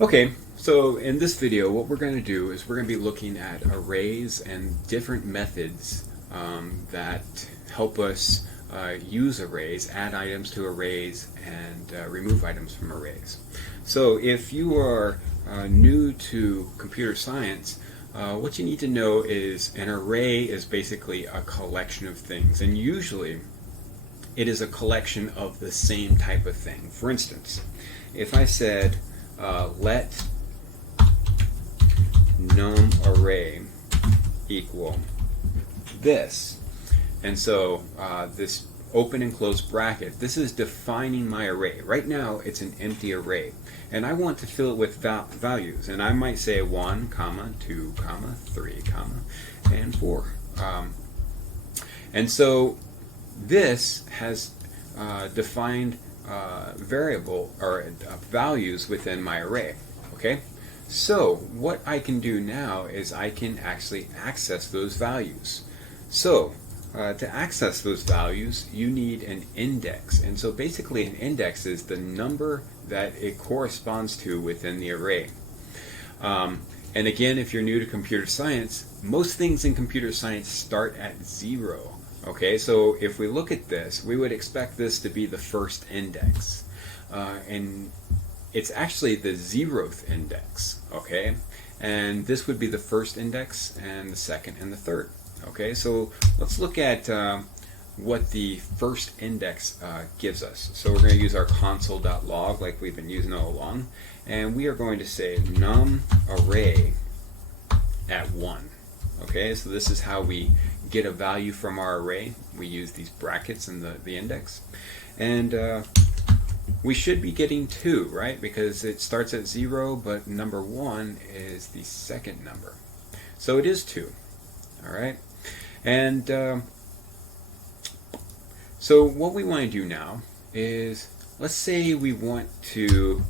Okay, so in this video what we're going to do is we're going to be looking at arrays and different methods that help us use arrays, add items to arrays, and remove items from arrays. So if you are new to computer science, what you need to know is an array is basically a collection of things, and usually it is a collection of the same type of thing. For instance, if I said let num array equal this, and so this open and close bracket, this is defining my array. Right now it's an empty array, and I want to fill it with values, and I might say 1, 2, 3, and 4. And so this has defined variable or values within my array. Okay, so what I can do now is I can actually access those values. So to access those values you need an index, and so basically an index is the number that it corresponds to within the array. And again, if you're new to computer science, most things in computer science start at 0. Okay, so if we look at this, we would expect this to be the first index. And it's actually the 0th index, okay? And this would be the first index, and the second, and the third. Okay, so let's look at what the first index gives us. So we're going to use our console.log like we've been using all along, and we are going to say num array at 1. Okay, so this is how we get a value from our array. We use these brackets in the index, and we should be getting 2, right? Because it starts at 0, but number 1 is the second number, so it is 2. All right, and so what we want to do now is, let's say we want to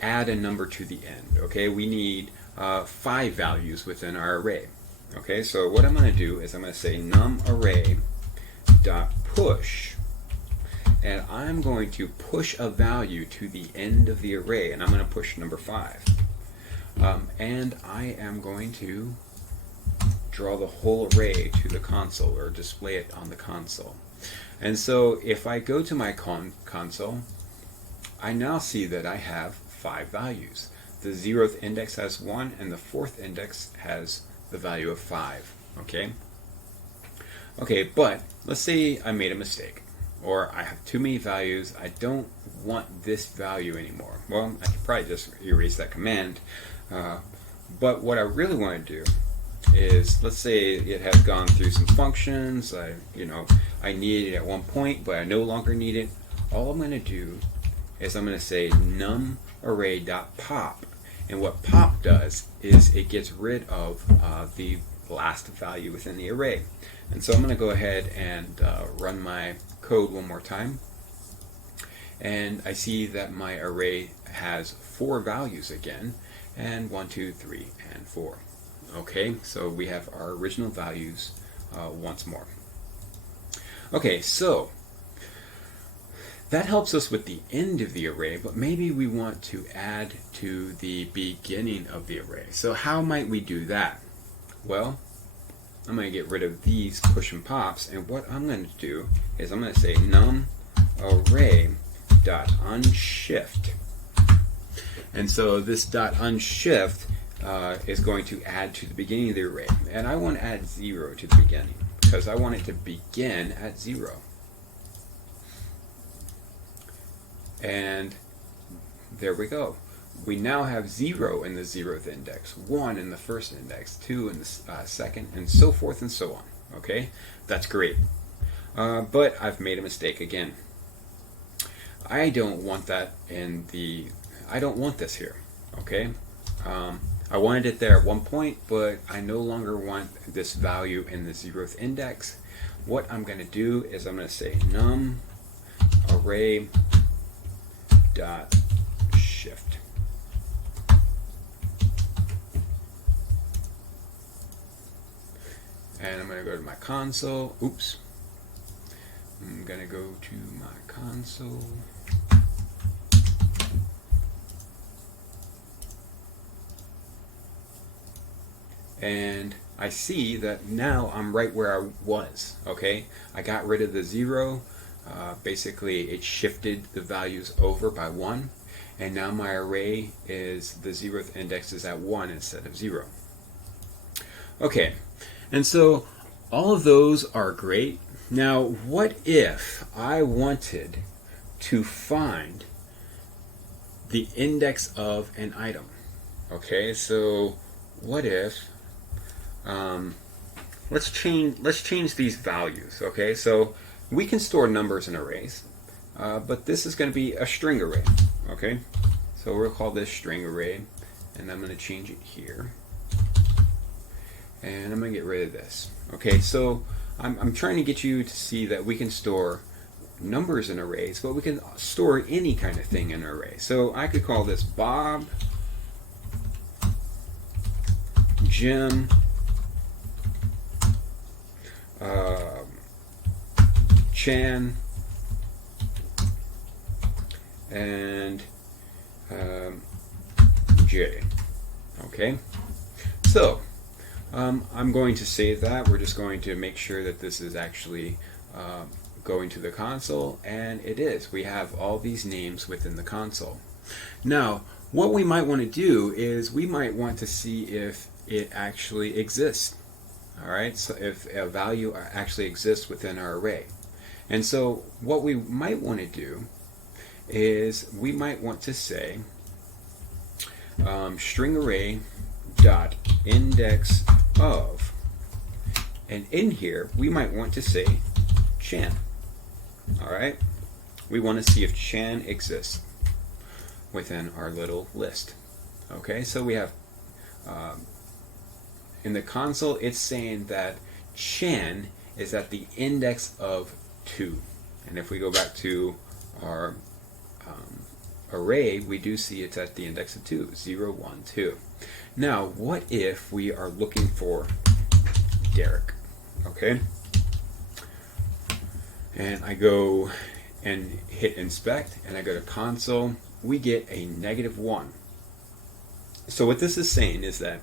add a number to the end. Okay, we need 5 values within our array. Okay, so what I'm going to do is I'm going to say num array dot push, and I'm going to push a value to the end of the array, and I'm going to push number 5. And I am going to draw the whole array to the console, or display it on the console. And so if I go to my console, I now see that I have 5 values. The 0th index has 1, and the 4th index has the value of 5. Okay, but let's say I made a mistake, or I have too many values. I don't want this value anymore. Well, I could probably just erase that command, but what I really want to do is, let's say it has gone through some functions. I needed it at one point, but I no longer need it. All I'm going to do is I'm going to say num array.pop, and what pop does is it gets rid of the last value within the array. And so I'm going to go ahead and run my code one more time, and I see that my array has 4 values again, and 1, 2, 3, and 4. Okay, so we have our original values once more. Okay, so that helps us with the end of the array, but maybe we want to add to the beginning of the array. So how might we do that? Well, I'm going to get rid of these push and pops, and what I'm going to do is I'm going to say num array dot unshift. And so this dot unshift is going to add to the beginning of the array, and I want to add 0 to the beginning because I want it to begin at 0. And there we go. We now have 0 in the 0th index, 1 in the first index, 2 in the second, and so forth and so on. Okay, that's great. But I've made a mistake again. I don't want that in the. I don't want this here. Okay. I wanted it there at one point, but I no longer want this value in the 0th index. What I'm going to do is I'm going to say num array dot shift. And I'm going to go to my console. Oops. I'm going to go to my console. and I see that now I'm right where I was. Okay, I got rid of the 0. Basically, it shifted the values over by 1, and now my array is the 0th index is at 1 instead of 0. Okay, and so all of those are great. Now, what if I wanted to find the index of an item? Okay, so what if let's change these values. Okay, so we can store numbers in arrays, but this is going to be a string array. Okay, so we'll call this string array, and I'm going to change it here, and I'm going to get rid of this. Okay, so I'm trying to get you to see that we can store numbers in arrays, but we can store any kind of thing in an array. So I could call this Bob, Jim, Chan, and Jay. Okay, so I'm going to save that. We're just going to make sure that this is actually going to the console, and it is. We have all these names within the console. Now, what we might want to do is we might want to see if it actually exists. Alright, so if a value actually exists within our array. And so what we might want to do is we might want to say string array dot index of, and in here we might want to say Chan. Alright, we want to see if Chan exists within our little list. Okay, so we have in the console, it's saying that Chan is at the index of 2. And if we go back to our array, we do see it's at the index of 2, 0, 1, 2. Now, what if we are looking for Derek? Okay. And I go and hit inspect, and I go to console. We get a -1. So what this is saying is that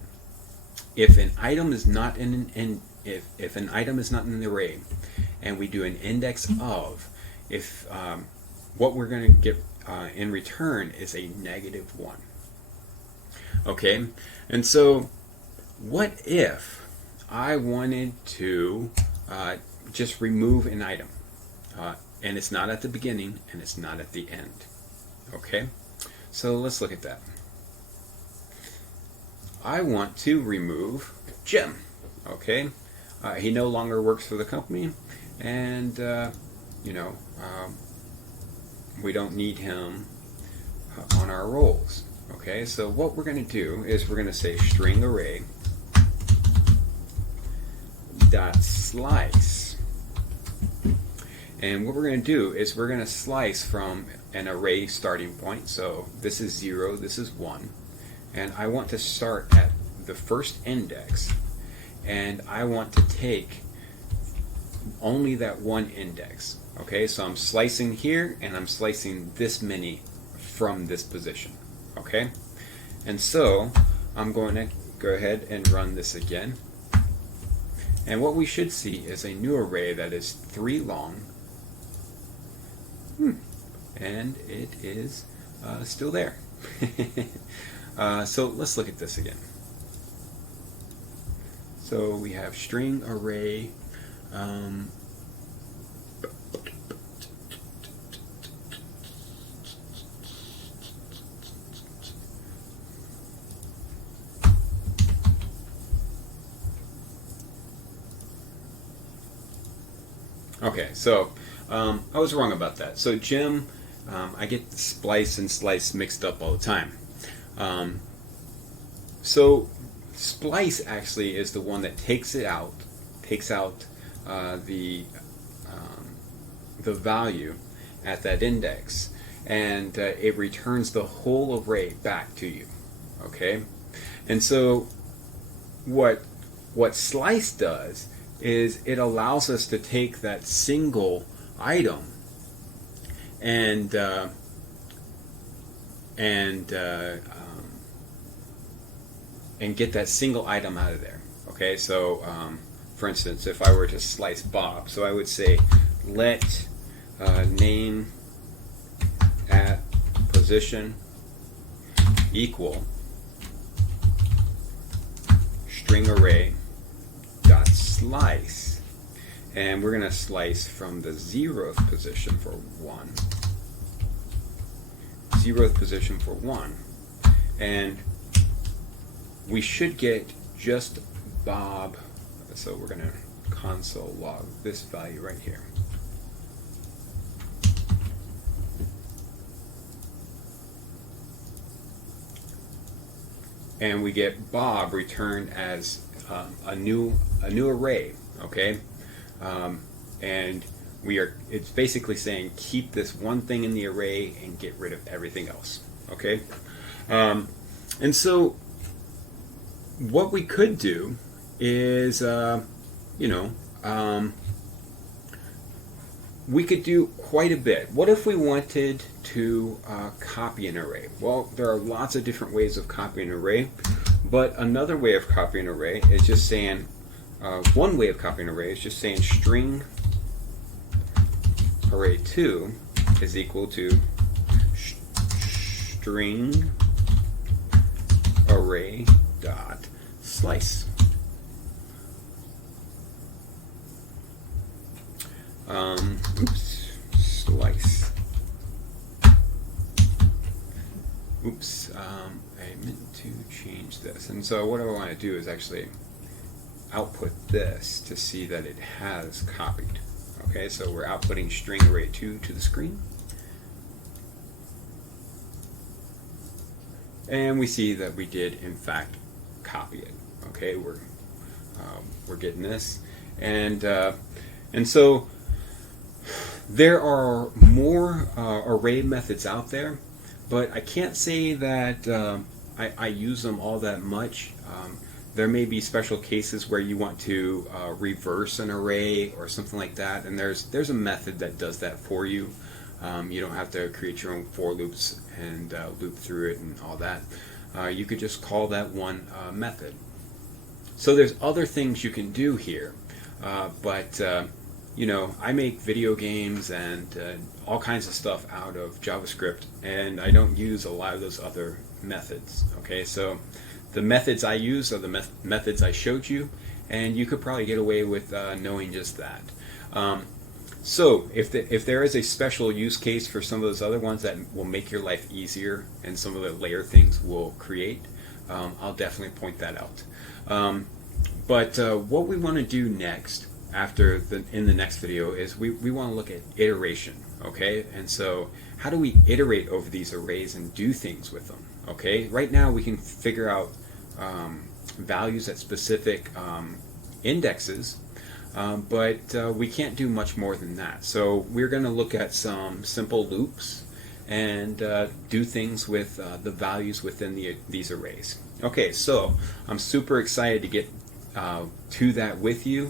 if an item is not in an if an item is not in the array, and we do an index of, if what we're going to get in return is a -1. Okay, and so what if I wanted to just remove an item, and it's not at the beginning and it's not at the end? Okay, so let's look at that. I want to remove Jim. Okay, he no longer works for the company, and we don't need him on our roles. Okay, so what we're going to do is we're going to say string array dot slice, and what we're going to do is we're going to slice from an array starting point. So this is 0, this is 1. And I want to start at the first index, and I want to take only that one index. Okay, so I'm slicing here, and I'm slicing this many from this position. Okay, and so I'm going to go ahead and run this again, and what we should see is a new array that is 3 long, and it is still there. So let's look at this again. So we have string array okay, so I was wrong about that. So Jim, I get splice and slice mixed up all the time. So splice actually is the one that takes out the value at that index, and it returns the whole array back to you. Okay, and so what slice does is it allows us to take that single item and get that single item out of there. Okay, so for instance, if I were to slice Bob, so I would say let name at position equal string array dot slice, and we're going to slice from the 0th position for 1, 0th position for 1, and we should get just Bob. So we're going to console log this value right here. And we get Bob returned as a new array, okay? And it's basically saying keep this one thing in the array and get rid of everything else, okay? And so what we could do is, we could do quite a bit. What if we wanted to copy an array? Well, there are lots of different ways of copying an array, but another way of copying an array is just saying, one way of copying an array is just saying string array2 is equal to string array dot slice. Slice. I meant to change this. And so what I want to do is actually output this to see that it has copied. Okay, so we're outputting string array2 to the screen. And we see that we did in fact copy it. Okay, we're getting this. And so there are more array methods out there, but I can't say that I use them all that much. There may be special cases where you want to reverse an array or something like that, and there's a method that does that for you. You don't have to create your own for loops and loop through it and all that. You could just call that one method. So there's other things you can do here, but I make video games and all kinds of stuff out of JavaScript, and I don't use a lot of those other methods. Okay, so the methods I use are the methods I showed you, and you could probably get away with knowing just that. So if there is a special use case for some of those other ones that will make your life easier and some of the layer things will create, I'll definitely point that out. But what we want to do next in the next video is we want to look at iteration, okay? And so how do we iterate over these arrays and do things with them, okay? Right now we can figure out values at specific indexes, but we can't do much more than that. So we're going to look at some simple loops and do things with the values within these arrays. Okay, so I'm super excited to get to that with you.